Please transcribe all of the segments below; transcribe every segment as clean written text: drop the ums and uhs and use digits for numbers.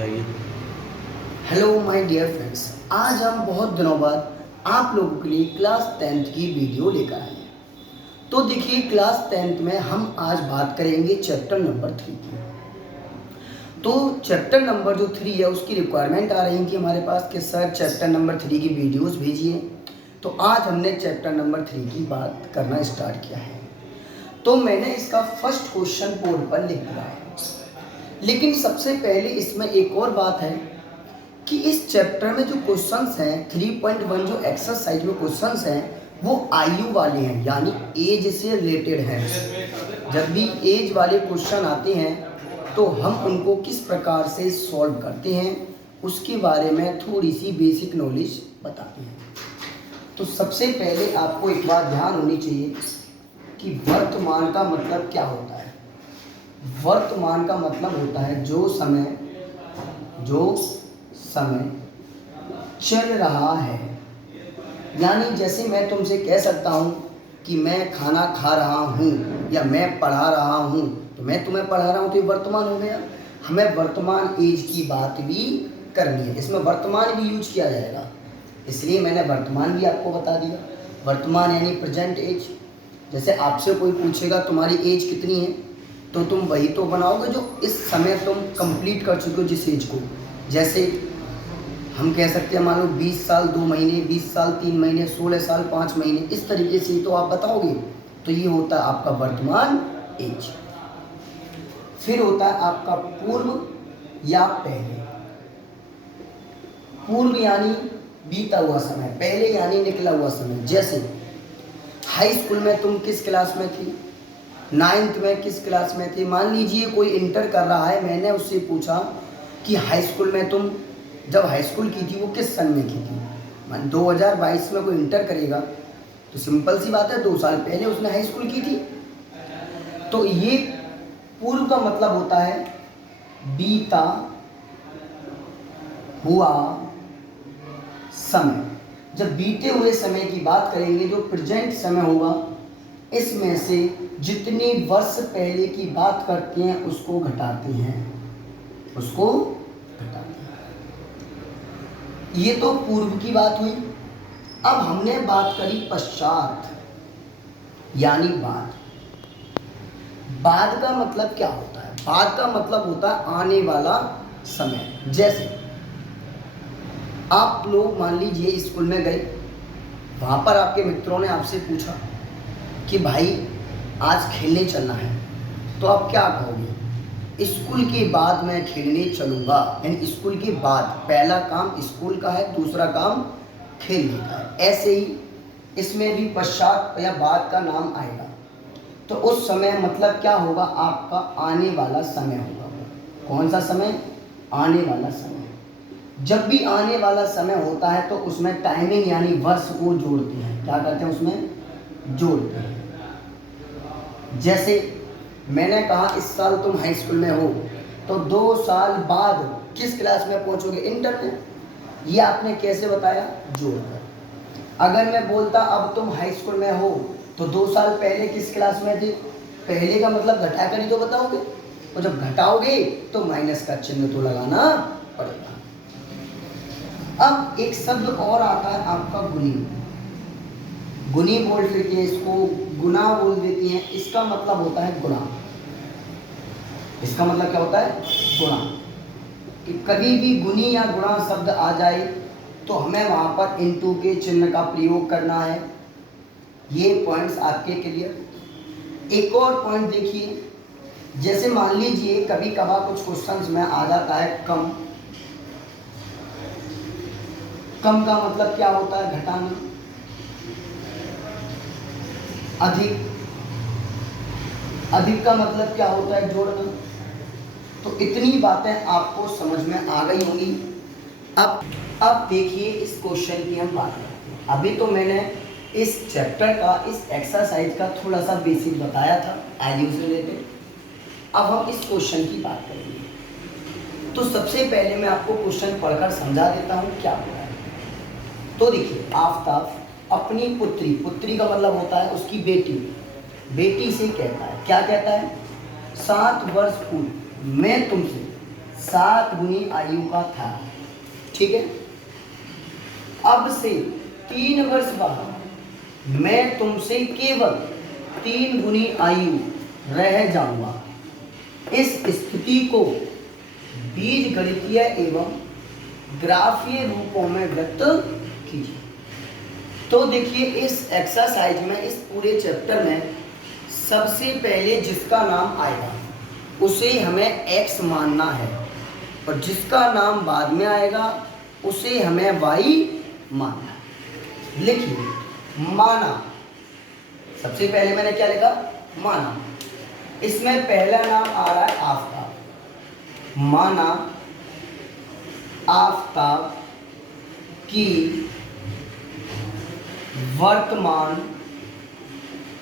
बताइए। Hello my dear friends, आज हम बहुत दिनों बाद आप लोगों के लिए क्लास 10th की वीडियो लेकर आए हैं। तो देखिए, क्लास 10th में हम आज बात करेंगे चैप्टर नंबर 3 की। तो चैप्टर नंबर जो 3 है उसकी रिक्वायरमेंट आ रही थी हमारे पास कि सर चैप्टर नंबर 3 की वीडियोस भेजिए। तो आज हमने चैप्टर नंबर 3 की बात करना स्टार्ट किया है। तो मैंने इसका फर्स्ट क्वेश्चन बोर्ड पर लिख दिया है, लेकिन सबसे पहले इसमें एक और बात है कि इस चैप्टर में जो क्वेश्चंस हैं 3.1 जो एक्सरसाइज में क्वेश्चंस हैं वो आयु वाले हैं, यानी एज से रिलेटेड हैं। जब भी एज वाले क्वेश्चन आते हैं तो हम उनको किस प्रकार से सॉल्व करते हैं उसके बारे में थोड़ी सी बेसिक नॉलेज बताते हैं। तो सबसे पहले आपको एक बात ध्यान होनी चाहिए कि वर्तमान का मतलब क्या होता है। वर्तमान का मतलब होता है जो समय चल रहा है। यानी जैसे मैं तुमसे कह सकता हूँ कि मैं खाना खा रहा हूँ या मैं पढ़ा रहा हूँ, तो मैं तुम्हें पढ़ा रहा हूँ तो ये वर्तमान हो गया। हमें वर्तमान एज की बात भी करनी है, इसमें वर्तमान भी यूज किया जाएगा, इसलिए मैंने वर्तमान भी आपको बता दिया। वर्तमान यानी प्रेजेंट एज। जैसे आपसे कोई पूछेगा तुम्हारी एज कितनी है, तो तुम वही तो बनाओगे जो इस समय तुम कंप्लीट कर चुके हो जिस एज को। जैसे हम कह सकते हैं मान लो 20 साल 2 महीने, 20 साल 3 महीने, 16 साल 5 महीने, इस तरीके से तो आप बताओगे। तो ये होता है आपका वर्तमान एज। फिर होता है आपका पूर्व या पहले। पूर्व यानी बीता हुआ समय, पहले यानी निकला हुआ समय। जैसे हाई स्कूल में तुम किस क्लास में थी, 9th में किस क्लास में थे। मान लीजिए कोई इंटर कर रहा है, मैंने उससे पूछा कि हाई स्कूल में तुम जब हाई स्कूल की थी वो किस सन में की थी। मान 2022 में कोई इंटर करेगा तो सिंपल सी बात है 2 साल पहले उसने हाई स्कूल की थी। तो ये पूर्व का मतलब होता है बीता हुआ समय। जब बीते हुए समय की बात करेंगे, जो प्रेजेंट समय होगा, इसमें से जितने वर्ष पहले की बात करते हैं उसको घटाते हैं, ये तो पूर्व की बात हुई। अब हमने बात करी पश्चात यानी बाद। बाद का मतलब क्या होता है? बाद का मतलब होता है आने वाला समय। जैसे आप लोग मान लीजिए स्कूल में गए, वहां पर आपके मित्रों ने आपसे पूछा कि भाई आज खेलने चलना है, तो आप क्या कहोगे? स्कूल के बाद मैं खेलने चलूँगा। यानी स्कूल के बाद पहला काम स्कूल का है, दूसरा काम खेलने का है। ऐसे ही इसमें भी पश्चात या बाद का नाम आएगा। तो उस समय मतलब क्या होगा? आपका आने वाला समय होगा। कौन सा समय? आने वाला समय। जब भी आने वाला समय होता है तो उसमें टाइमिंग यानी वर्ष को जोड़ते हैं। क्या करते हैं? उसमें जोड़ते हैं। जैसे मैंने कहा इस साल तुम हाई स्कूल में हो, तो 2 साल बाद किस क्लास में पहुंचोगे? इंटर में। ये आपने कैसे बताया? जोड़कर। अगर मैं बोलता अब तुम हाई स्कूल में हो, तो 2 साल पहले किस क्लास में थे? पहले का मतलब घटाकर ही तो बताओगे, और जब घटाओगे तो माइनस का चिन्ह तो लगाना पड़ेगा। अब एक शब्द और आता है आपका गुनी। गुनी बोल देती है इसको, गुना बोल देती हैं। इसका मतलब होता है गुणा। इसका मतलब क्या होता है? गुणा। कि कभी भी गुनी या गुणा शब्द आ जाए तो हमें वहां पर इनटू के चिन्ह का प्रयोग करना है। ये पॉइंट्स आपके क्लियर। एक और पॉइंट देखिए, जैसे मान लीजिए कभी कभार कुछ क्वेश्चंस में आ जाता है कम। कम का मतलब क्या होता है? घटाना। अधिक। अधिक का मतलब क्या होता है? जोड़ना। तो इतनी बातें आपको समझ में आ गई होंगी। अब देखिए इस क्वेश्चन की हम बात करते हैं। अभी तो मैंने इस चैप्टर का, इस एक्सरसाइज का थोड़ा सा बेसिक बताया था आयु से रिलेटेड। अब हम इस क्वेश्चन की बात करेंगे। तो सबसे पहले मैं आपको क्वेश्चन पढ़कर समझा देता हूँ क्या हो रहा है। तो देखिए, आफताब अपनी पुत्री, पुत्री का मतलब होता है उसकी बेटी, बेटी से कहता है, क्या कहता है? 7 वर्ष पूर्व मैं तुमसे 7 गुनी आयु का था। ठीक है, अब से 3 वर्ष बाद मैं तुमसे केवल 3 गुनी आयु रह जाऊंगा। इस स्थिति को बीजगणितीय एवं ग्राफीय रूपों में व्यक्त कीजिए। तो देखिए, इस एक्सरसाइज में, इस पूरे चैप्टर में सबसे पहले जिसका नाम आएगा उसे हमें x मानना है, और जिसका नाम बाद में आएगा उसे हमें y मानना है। लिखिए, माना। सबसे पहले मैंने क्या लिखा? माना। इसमें पहला नाम आ रहा है आफताब। माना आफताब की वर्तमान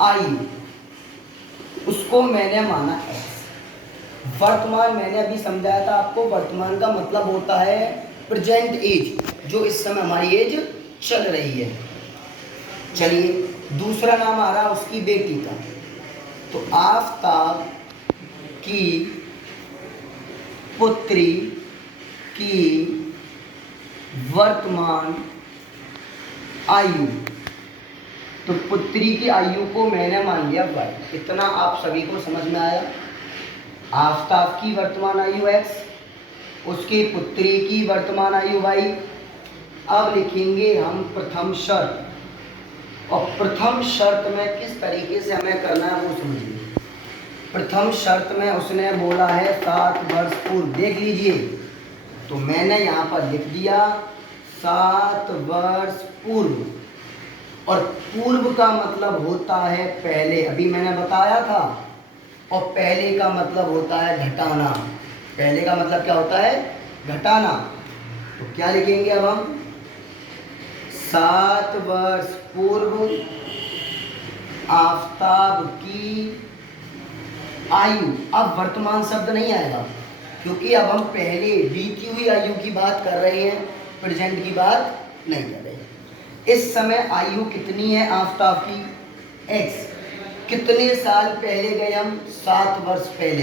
आयु, उसको मैंने माना x। वर्तमान मैंने अभी समझाया था आपको, वर्तमान का मतलब होता है प्रेजेंट एज, जो इस समय हमारी एज चल रही है। चलिए, दूसरा नाम आ रहा उसकी बेटी का। तो आफताब की पुत्री की वर्तमान आयु, तो पुत्री की आयु को मैंने मान लिया y। इतना आप सभी को समझ में आया? आफताब की वर्तमान आयु x, उसकी पुत्री की वर्तमान आयु y। अब लिखेंगे हम प्रथम शर्त, और प्रथम शर्त में किस तरीके से हमें करना है वो समझिए। प्रथम शर्त में उसने बोला है 7 वर्ष पूर्व। देख लीजिए, तो मैंने यहाँ पर लिख दिया 7 वर्ष पूर्व, और पूर्व का मतलब होता है पहले, अभी मैंने बताया था। और पहले का मतलब होता है घटाना। पहले का मतलब क्या होता है? घटाना। तो क्या लिखेंगे अब हम? 7 वर्ष पूर्व आफताब की आयु। अब वर्तमान शब्द नहीं आएगा, क्योंकि अब हम पहले बीती हुई आयु की बात कर रहे हैं, प्रेजेंट की बात नहीं कर रहे हैं। इस समय आयु कितनी है आफताब की? x। कितने साल पहले गए हम? 7 वर्ष पहले।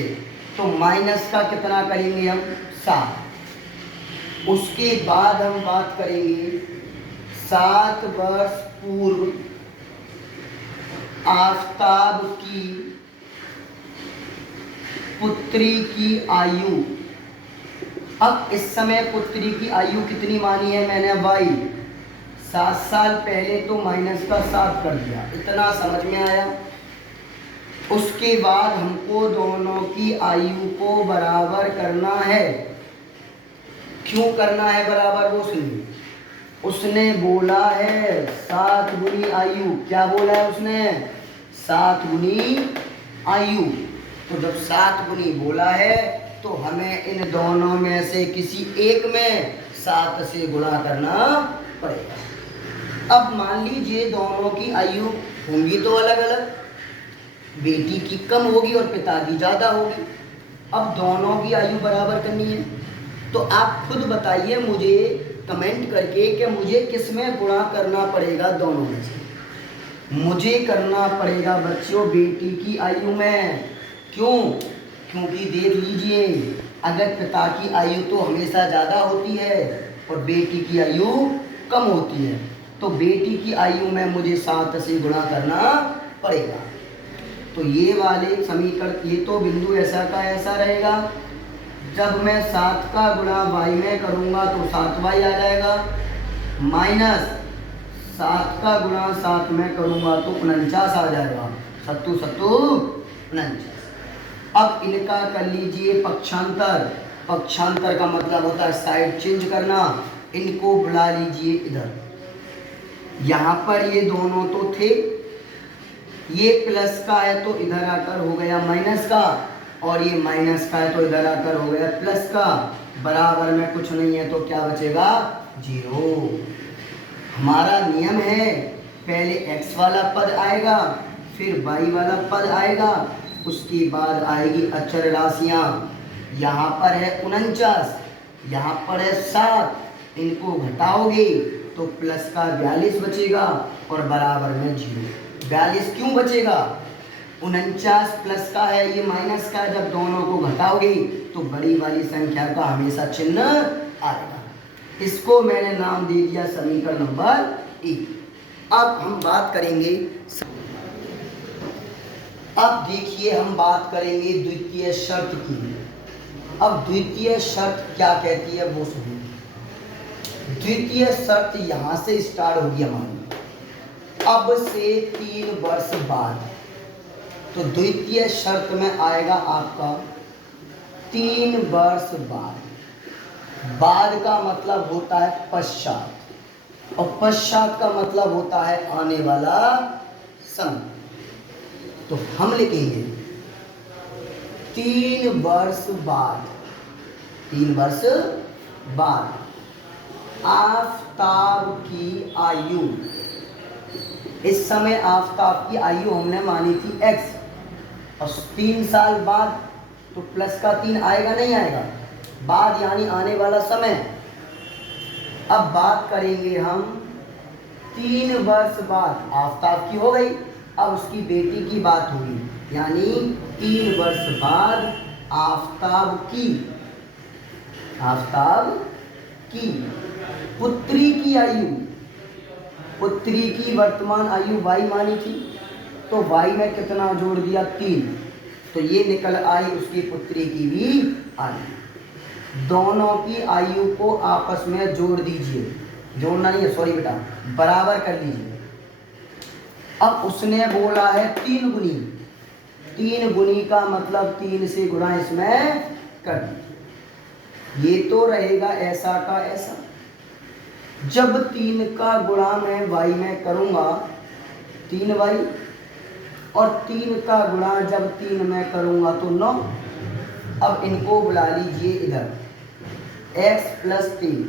तो माइनस का कितना करेंगे हम? 7। उसके बाद हम बात करेंगे 7 वर्ष पूर्व आफताब की पुत्री की आयु। अब इस समय पुत्री की आयु कितनी मानी है मैंने? y। 7 साल पहले, तो माइनस का 7 कर दिया। इतना समझ में आया? उसके बाद हमको दोनों की आयु को बराबर करना है। क्यों करना है बराबर वो सुनिए। उसने बोला है 7 गुनी आयु। क्या बोला है उसने? 7 गुनी आयु। तो जब 7 गुनी बोला है तो हमें इन दोनों में से किसी एक में 7 से गुणा करना पड़ेगा। अब मान लीजिए दोनों की आयु होंगी तो अलग अलग, बेटी की कम होगी और पिता की ज़्यादा होगी। अब दोनों की आयु बराबर करनी है, तो आप खुद बताइए मुझे कमेंट करके कि मुझे किस में गुणा करना पड़ेगा दोनों में से। मुझे करना पड़ेगा बच्चों बेटी की आयु में। क्यों? क्योंकि देख लीजिए, अगर पिता की आयु तो हमेशा ज़्यादा होती है और बेटी की आयु कम होती है, तो बेटी की आयु में मुझे 7 से गुणा करना पड़ेगा। तो ये वाले समीकरण, ये तो बिंदु ऐसा का ऐसा रहेगा। जब मैं 7 का गुणा y में करूँगा तो 7y आ जाएगा, माइनस 7 का गुणा 7 में करूँगा तो 49 आ जाएगा। 7 49। अब इनका कर लीजिए पक्षांतर। पक्षांतर का मतलब होता है साइड चेंज करना। इनको बुला लीजिए इधर। यहाँ पर ये दोनों तो थे, ये प्लस का है तो इधर आकर हो गया माइनस का, और ये माइनस का है तो इधर आकर हो गया प्लस का। बराबर में कुछ नहीं है तो क्या बचेगा? 0। हमारा नियम है पहले x वाला पद आएगा, फिर y वाला पद आएगा, उसके बाद आएगी अचर राशियाँ। यहाँ पर है 49, यहाँ पर है 7, इनको घटाओगे तो प्लस का 42 बचेगा और बराबर में 0। 42 क्यों बचेगा? 49 प्लस का है, ये माइनस का है। जब दोनों को घटाओगे तो बड़ी वाली संख्या का हमेशा चिन्ह आएगा। इसको मैंने नाम दे दिया समीकरण नंबर 1। अब हम बात करेंगे, अब देखिए हम बात करेंगे द्वितीय शर्त की। अब द्वितीय शर्त क्या कहती है वो सुनिए। द्वितीय शर्त यहां से स्टार्ट होगी हमारी, अब से 3 वर्ष बाद। तो द्वितीय शर्त में आएगा आपका 3 वर्ष बाद। बाद का मतलब होता है पश्चात, और पश्चात का मतलब होता है आने वाला समय। तो हम लिखेंगे 3 वर्ष बाद, 3 वर्ष बाद आफताब की आयु। इस समय आफताब की आयु हमने मानी थी x, और 3 साल बाद तो प्लस का 3 आएगा नहीं आएगा, बाद यानी आने वाला समय। अब बात करेंगे हम 3 वर्ष बाद आफताब की हो गई, अब उसकी बेटी की बात होगी, यानी 3 वर्ष बाद आफताब की पुत्री की आयु। पुत्री की वर्तमान आयु y मानी थी, तो y में कितना जोड़ दिया 3, तो ये निकल आई उसकी पुत्री की भी आयु। दोनों की आयु को आपस में जोड़ दीजिए, जोड़ना नहीं है सॉरी बेटा, बराबर कर लीजिए। अब उसने बोला है 3 गुनी, 3 गुनी का मतलब 3 से गुणा इसमें कर दीजिए। ये तो रहेगा ऐसा का ऐसा। जब 3 का गुणा मैं y में करूंगा 3y, और 3 का गुणा जब 3 में करूंगा तो 9। अब इनको बुला लीजिए इधर, x प्लस 3,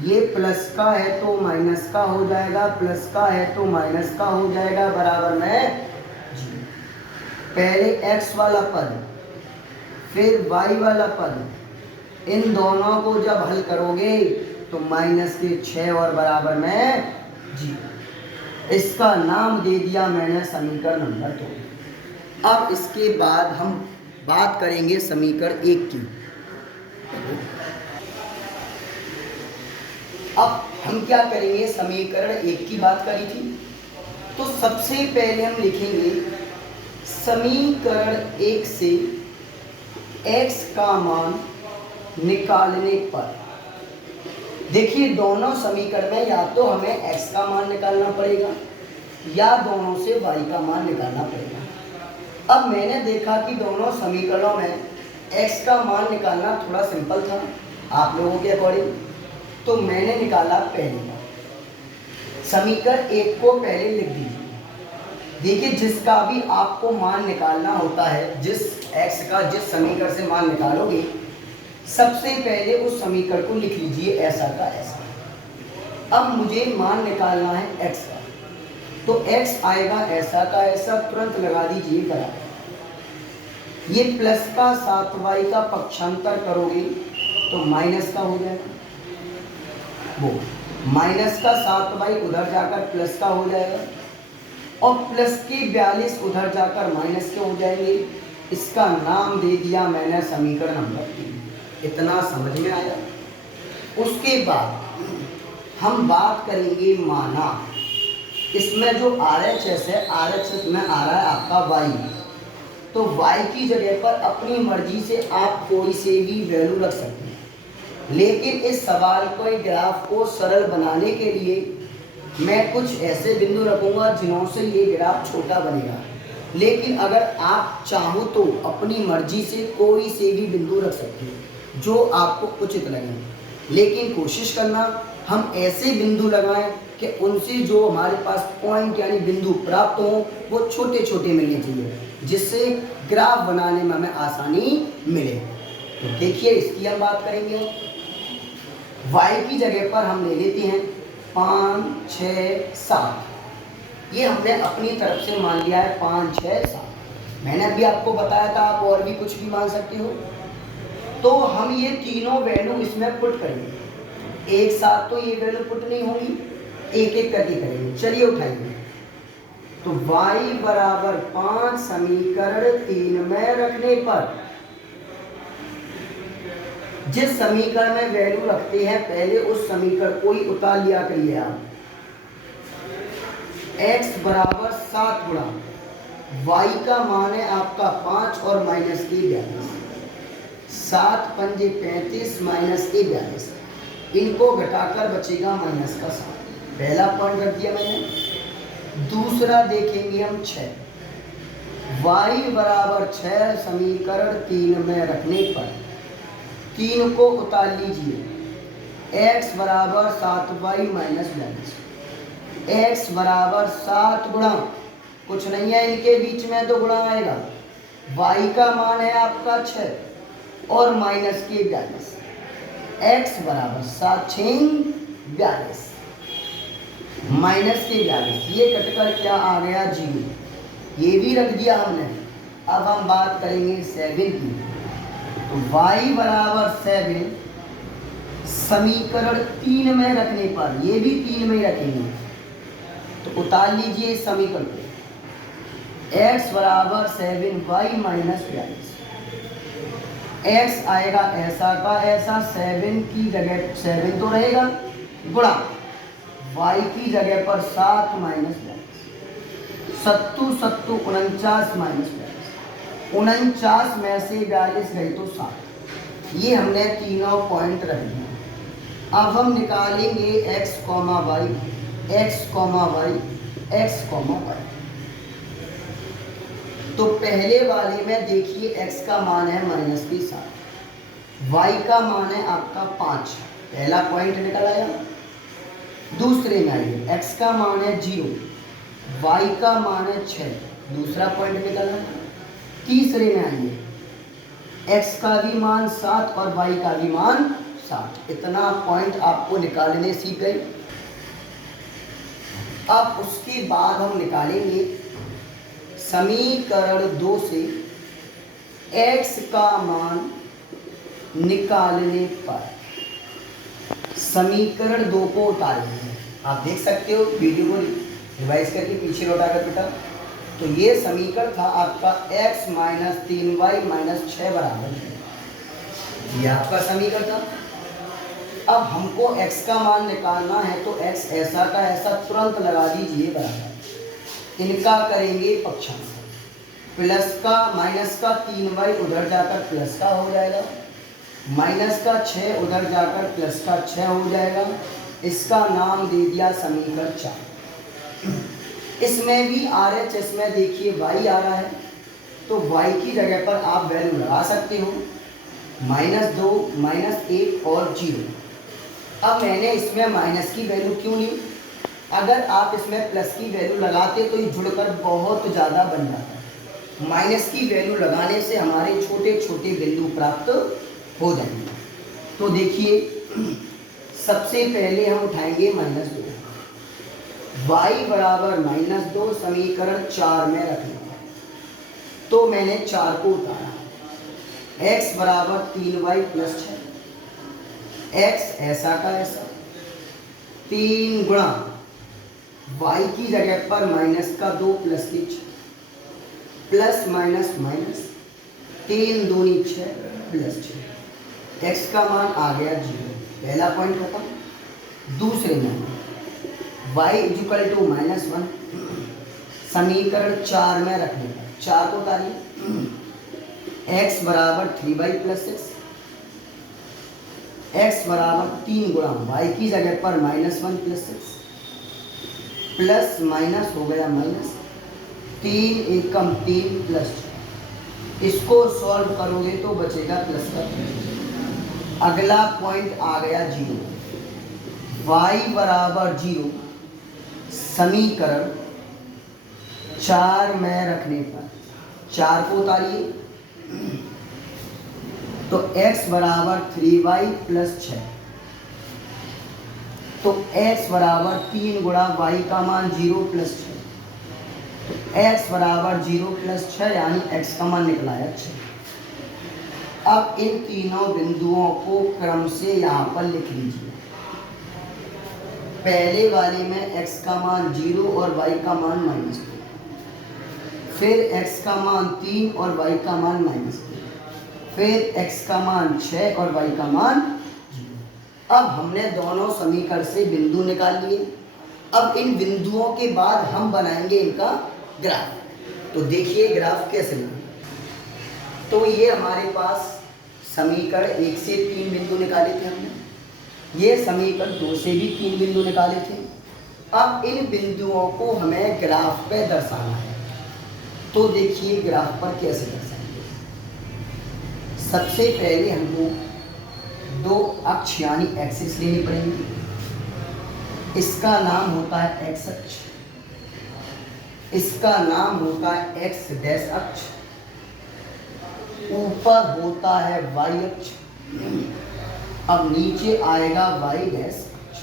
ये प्लस का है तो माइनस का हो जाएगा, प्लस का है तो माइनस का हो जाएगा, बराबर में जी। पहले x वाला पद फिर y वाला पद, इन दोनों को जब हल करोगे तो माइनस के 6 और बराबर में जी। इसका नाम दे दिया मैंने समीकरण नंबर 2। अब इसके बाद हम बात करेंगे समीकरण 1 की। अब हम क्या करेंगे, समीकरण 1 की बात करी थी, तो सबसे पहले हम लिखेंगे समीकरण 1 से x का मान निकालने पर। देखिए दोनों समीकरण में या तो हमें x का मान निकालना पड़ेगा या दोनों से y का मान निकालना पड़ेगा। अब मैंने देखा कि दोनों समीकरणों में x का मान निकालना थोड़ा सिंपल था आप लोगों के अकॉर्डिंग, तो मैंने निकाला पहले का। समीकरण 1 को पहले लिख दीजिए। देखिए जिसका भी आपको मान निकालना होता है, जिस x का जिस समीकरण से मान निकालोगे, सबसे पहले उस समीकरण को लिख लीजिए ऐसा का ऐसा। अब मुझे मान निकालना है x का, तो x आएगा ऐसा का ऐसा, तुरंत लगा दीजिए बराबर। ये प्लस का 7y का पक्षांतर करोगे तो माइनस का हो जाएगा, वो माइनस का 7y उधर जाकर प्लस का हो जाएगा, और प्लस के 42 उधर जाकर माइनस के हो जाएंगे। इसका नाम दे दिया मैंने समीकरण नंबर 3। इतना समझ में आया। उसके बाद हम बात करेंगे माना। इसमें जो RHS है, RHS में आ रहा है आपका y, तो y की जगह पर अपनी मर्जी से आप कोई से भी वैल्यू रख सकते हैं, लेकिन इस सवाल को ग्राफ को सरल बनाने के लिए मैं कुछ ऐसे बिंदु रखूंगा जिन्हों से ये ग्राफ छोटा बनेगा। लेकिन अगर आप चाहो तो अपनी मर्जी से कोई से भी बिंदु रख सकते हैं जो आपको उचित लगे, लेकिन कोशिश करना हम ऐसे बिंदु लगाएं कि उनसे जो हमारे पास पॉइंट यानी बिंदु प्राप्त हो वो छोटे छोटे मिलने चाहिए, जिससे ग्राफ बनाने में हमें आसानी मिले। तो देखिए इसकी हम बात करेंगे। y की जगह पर हम ले लेते हैं 5, 6, 7। ये हमने अपनी तरफ से मान लिया है 5, 6, 7। मैंने अभी आपको बताया था आप और भी कुछ भी मान सकते हो। तो हम ये तीनों वैल्यू इसमें पुट करेंगे, एक साथ तो ये वैल्यू पुट नहीं होगी, एक एक करके करेंगे। चलिए उठाइए। तो y बराबर 5 समीकरण 3 में रखने पर जिस समीकरण में वैल्यू रखते हैं पहले उस समीकरण को ही उतार लिया करिए आप। x बराबर 7 गुणा y का मान है आपका 5 और माइनस के 42, 7 पंजे 35 माइनस के 42, इनको घटाकर बचेगा माइनस का 7। पहला पॉइंट रख दिया मैंने। दूसरा देखेंगे हम 6, y बराबर 6 समीकरण 3 में रखने पर 3 को उतार लीजिए। x बराबर 7y माइनस 42, x बराबर 7 गुणा कुछ नहीं है इनके बीच में तो गुणा आएगा, y का मान है आपका 6 और माइनस के 42, x बराबर 7 6 42 माइनस के 42, ये कटकर क्या आ गया 0, ये भी रख दिया हमने। अब हम बात करेंगे 7 की। तो y बराबर 7 समीकरण 3 में रखने पर, ये भी 3 में ही रखेंगे, तो उतार लीजिए इस समीकरण को। x बराबर 7y माइनस 42, x आएगा ऐसा का ऐसा, 7 की जगह 7 तो रहेगा गुणा y की जगह पर 7 माइनस 42, 7 7 49 माइनस 42, 49 में से 42 गई तो 7। ये हमने तीनों पॉइंट रख दिए। अब हम निकालेंगे x comma y, x comma y, x comma y। तो पहले वाले में देखिए x का मान है माइनस के 7, y का मान है आपका 5, पहला पॉइंट निकल आया। दूसरे में आइए, x का मान है 0, y का मान है 6, दूसरा पॉइंट निकला। तीसरे में आइए, x का भी मान 7 और y का भी मान 7, इतना पॉइंट आपको निकालने सीख गए। अब उसके बाद हम निकालेंगे समीकरण 2 से x का मान निकालने पर समीकरण 2 को उतारेंगे। आप देख सकते हो वीडियो को रिवाइज करके पीछे लौटाकर बेटा। तो ये समीकरण था आपका x माइनस 3y माइनस 6 बराबर है, ये आपका समीकरण था। अब हमको x का मान निकालना है तो x ऐसा का ऐसा तुरंत लगा दीजिए बराबर, इनका करेंगे पक्षांतर, प्लस का माइनस का 3y उधर जाकर प्लस का हो जाएगा, माइनस का 6 उधर जाकर प्लस का 6 हो जाएगा। इसका नाम दे दिया समीकरण 4। इसमें भी RHS में देखिए y आ रहा है, तो y की जगह पर आप वैल्यू लगा सकते हो, -2 -1 और 0। अब मैंने इसमें माइनस की वैल्यू क्यों ली, अगर आप इसमें प्लस की वैल्यू लगाते तो ये जुड़कर बहुत ज़्यादा बन जाता। माइनस की वैल्यू लगाने से हमारे छोटे छोटे बिंदु प्राप्त हो जाएंगे। तो देखिए सबसे पहले हम उठाएंगे -2, y बराबर -2 समीकरण 4 में रखना। तो मैंने 4 को उतारा, x बराबर 3y प्लस 6, x ऐसा का ऐसा 3 गुणा y की जगह पर माइनस का 2 प्लस के 6, प्लस माइनस माइनस 3 दूनी 6 प्लस 6, x का मान आ गया 0, पहला पॉइंट खत्म। दूसरे में y इक्वल टू -1 समीकरण 4 में रखने पर 4 को उतारिए, x बराबर 3y प्लस 6, x बराबर 3 गुणा y की जगह पर -1 प्लस 6, प्लस माइनस हो गया माइनस, 3 एकम 3 प्लस 6, इसको सॉल्व करोगे तो बचेगा प्लस का 3। अगला पॉइंट आ गया 0, y बराबर 0 समीकरण 4 में रखने पर 4 को उतारिए, तो x बराबर 3y प्लस 6, तो x बराबर 3 गुणा y का मान 0 प्लस 6, तो x बराबर 0 प्लस 6 यानी x का मान निकला है 6। अब इन तीनों बिंदुओं को क्रम से यहाँ पर लिख लीजिए। पहले वाले में x का मान 0 और y का मान -2, फिर x का मान 3 और y का मान -3, फिर x का मान 6 और y का मान 0। अब हमने दोनों समीकरण से बिंदु निकाल लिए। अब इन बिंदुओं के बाद हम बनाएंगे इनका ग्राफ। तो देखिए ग्राफ कैसे बनाएंगे। तो ये हमारे पास समीकरण 1 से 3 बिंदु निकाले थे हमने, ये समीकरण 2 से भी 3 बिंदु निकाले थे। अब इन बिंदुओं को हमें ग्राफ पे दर्शाना है। तो देखिए ग्राफ पर कैसे दर्शाएंगे। सबसे पहले हमको दो अक्ष यानी एक्सिस लेनी पड़ेंगी। इसका नाम होता है एक्स अक्ष, इसका नाम होता है एक्स डैश अक्ष, ऊपर होता है वाई अक्ष, अब नीचे आएगा वाई डैश अक्ष।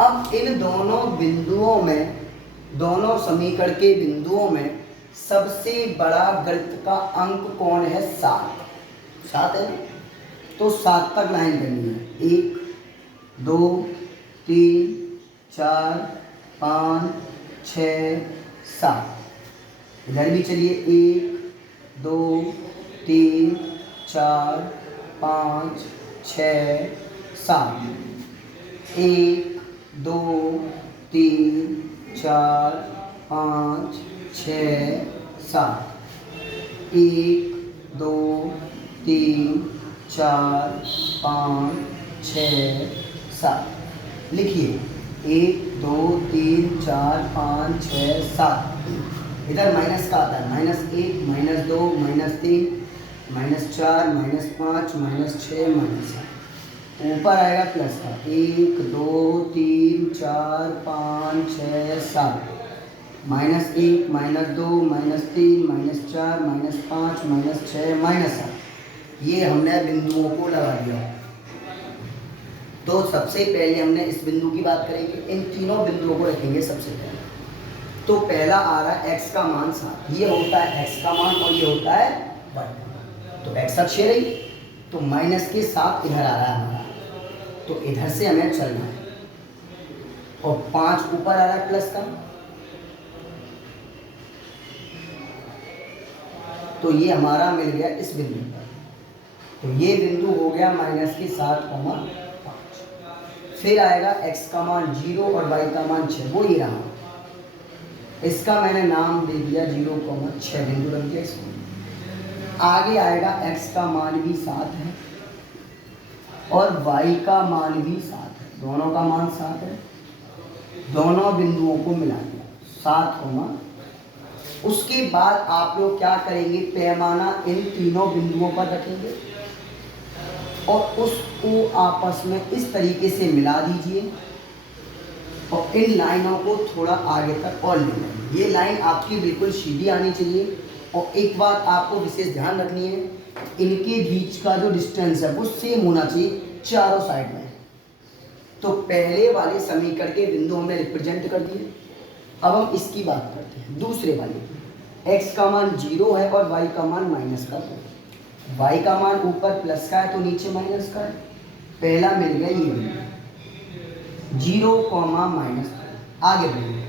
अब इन दोनों बिंदुओं में, दोनों समीकरण के बिंदुओं में सबसे बड़ा वृत्त का अंक कौन है? 7। 7 है ना, तो 7 तक लाइन करनी है। 1 2 3 4 5 6 7। इधर भी चलिए 1 2 3 4 5 6 7। 1 2 3 4 5 6 7। 1 2 3 4 5 6 7। लिखिए 1 2 3 4 5 6 7। इधर माइनस का आता है, -1 -2 -3 -4 -5 -6 -7। ऊपर आएगा प्लस का 1 2 3 4 5 6 7। -1 -2 -3 -4 -5 -6 -7। ये हमने बिंदुओं को लगा दिया। तो सबसे पहले हमने इस बिंदु की बात करेंगे। इन तीनों बिंदुओं को रखेंगे सबसे पहले। तो पहला आ रहा है x का मान 7, ये होता है x का मान और ये होता है y का मान। तो x अक्ष रही, तो माइनस के 7 इधर आ रहा है हमारा, तो इधर से हमें चलना है। और 5 ऊपर आ रहा है प्लस का, तो ये हमारा मिल गया इस बिंदु पर। तो ये बिंदु हो गया -7, 5। फिर आएगा x का मान 0 और y का मान 6, वो ये रहा। इसका मैंने नाम दे दिया 0,6 बिंदु रख दिया इसको। आगे आएगा x का मान भी 7 है और y का मान भी 7 है, दोनों का मान 7 है। दोनों बिंदुओं को मिला दिया 7। उसके बाद आप लोग क्या करेंगे, पैमाना इन तीनों बिंदुओं पर रखेंगे और उसको आपस में इस तरीके से मिला दीजिए और इन लाइनों को थोड़ा आगे तक और ले लेंगे। ये लाइन आपकी बिल्कुल सीधी आनी चाहिए। और एक बात आपको विशेष ध्यान रखनी है, इनके बीच का जो डिस्टेंस है वो सेम होना चाहिए चारों साइड में। तो पहले वाले समीकरण के बिंदु हमने रिप्रेजेंट कर दिए। अब हम इसकी बात करते हैं दूसरे वाले। x का मान 0 है और y का मान माइनस का है। y का मान ऊपर प्लस का है तो नीचे माइनस का है। पहला मिल गया ये बिंदु 0, आगे बढ़िए।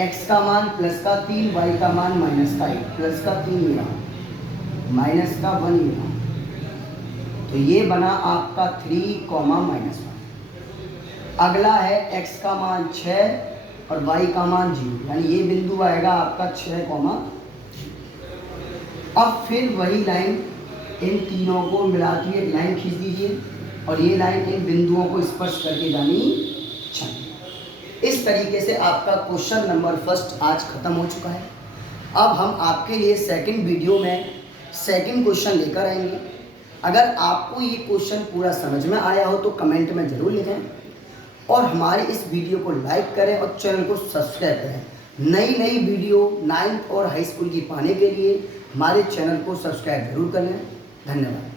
x का मान प्लस का 3, y का मान माइनस का 1, प्लस का 3 ये रहा, माइनस का 1 ये रहा। तो ये बना आपका 3, -1। अगला है x का मान 6 और y का मान 0, यानी ये बिंदु आएगा आपका 6, 0। अब फिर वही लाइन इन तीनों को मिलाती है, लाइन खींच दीजिए और ये लाइन इन बिंदुओं को स्पर्श करके जानी चाहिए। इस तरीके से आपका क्वेश्चन नंबर 1 आज खत्म हो चुका है। अब हम आपके लिए सेकंड वीडियो में सेकंड क्वेश्चन लेकर आएंगे। अगर आपको ये क्वेश्चन पूरा समझ में आया हो तो कमेंट में ज़रूर लिखें और हमारे इस वीडियो को लाइक करें और चैनल को सब्सक्राइब करें। नई वीडियो 9th और हाई स्कूल की पाने के लिए हमारे चैनल को सब्सक्राइब जरूर करें। धन्यवाद।